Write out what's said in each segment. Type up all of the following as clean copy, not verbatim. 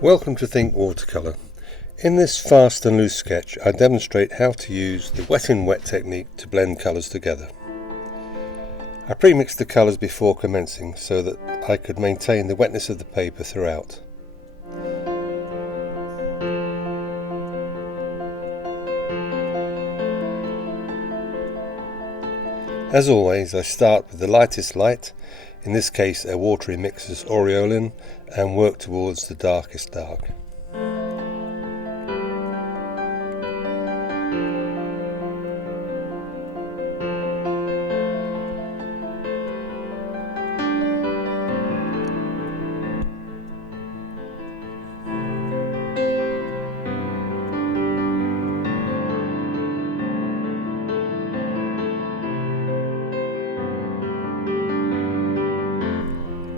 Welcome to Think Watercolour. In this fast and loose sketch I demonstrate how to use the wet in wet technique to blend colours together. I pre-mixed the colours before commencing so that I could maintain the wetness of the paper throughout. As always, I start with the lightest light, in this case a watery mixer's Aureolin, and work towards the darkest dark.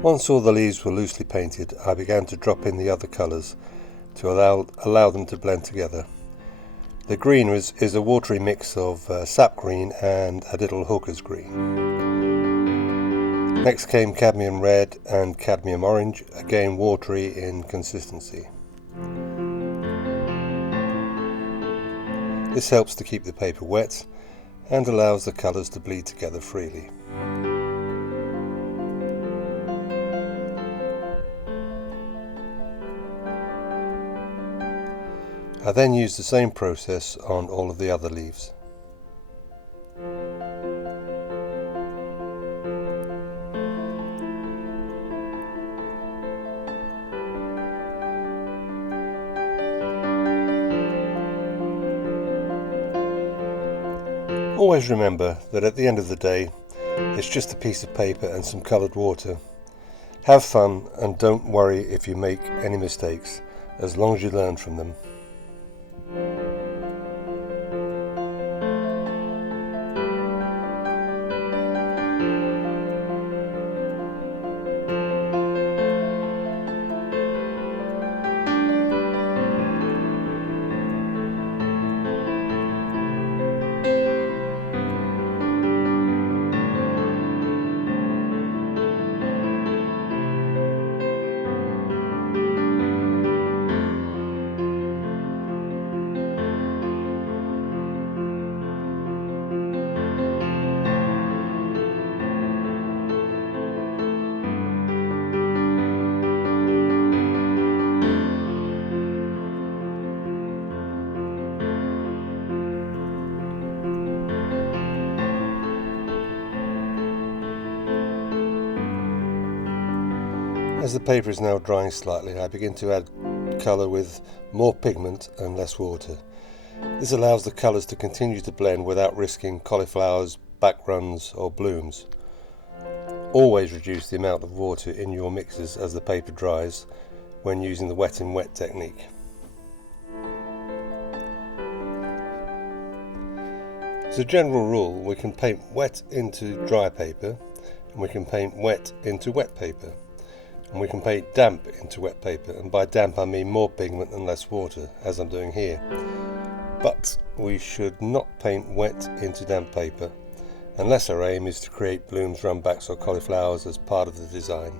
Once all the leaves were loosely painted, I began to drop in the other colours to allow them to blend together. The green is a watery mix of sap green and a little hooker's green. Next came cadmium red and cadmium orange, again watery in consistency. This helps to keep the paper wet and allows the colours to bleed together freely. I then use the same process on all of the other leaves. Always remember that at the end of the day, it's just a piece of paper and some coloured water. Have fun and don't worry if you make any mistakes, as long as you learn from them. As the paper is now drying slightly, I begin to add colour with more pigment and less water. This allows the colours to continue to blend without risking cauliflowers, backruns or blooms. Always reduce the amount of water in your mixes as the paper dries when using the wet in wet technique. As a general rule, we can paint wet into dry paper, and we can paint wet into wet paper. And we can paint damp into wet paper, and by damp I mean more pigment and less water, as I'm doing here. But we should not paint wet into damp paper, unless our aim is to create blooms, runbacks or cauliflowers as part of the design.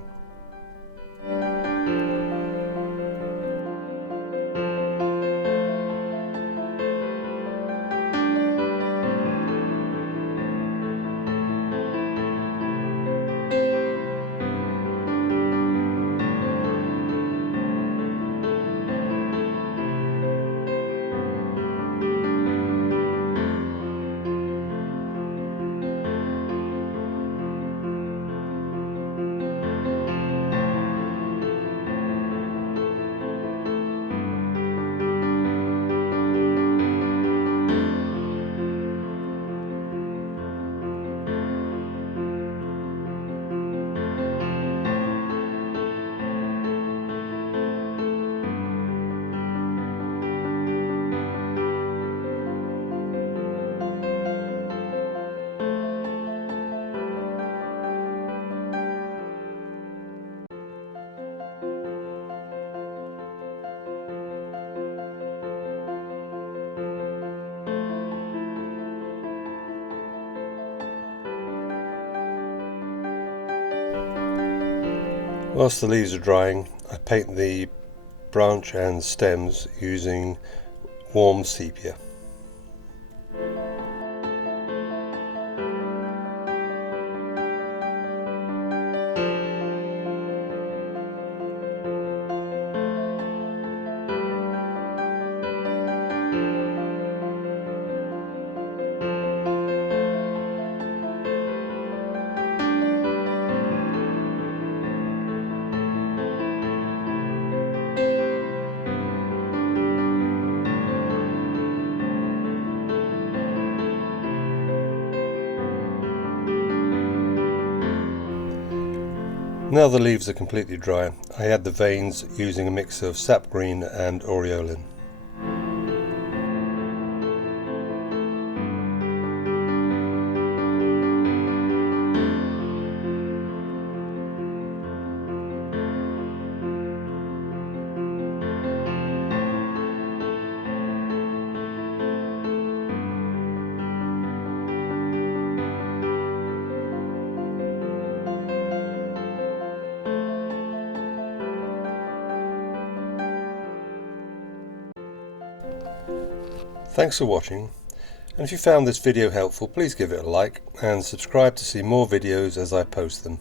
Whilst the leaves are drying, I paint the branch and stems using warm sepia. Now the leaves are completely dry, I add the veins using a mix of sap green and Aureolin. Thanks for watching, and if you found this video helpful, please give it a like and subscribe to see more videos as I post them.